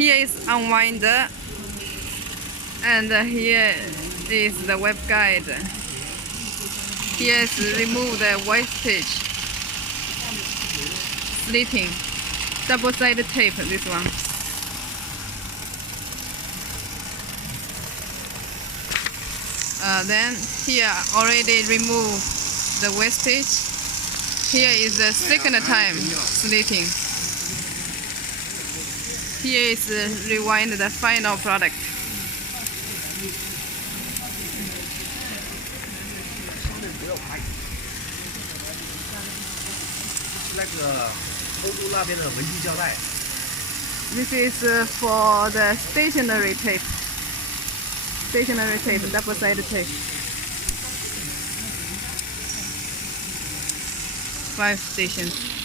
Here is unwinder, and here is the web guide. Here is remove the wastage, slitting, double-sided tape. This one. Then here already remove the wastage. Here is the second time slitting. Here is rewind the final product. 那个偷渡那边的文具胶带。This is for the stationary tape. Stationary tape, double-sided tape. 5 stations.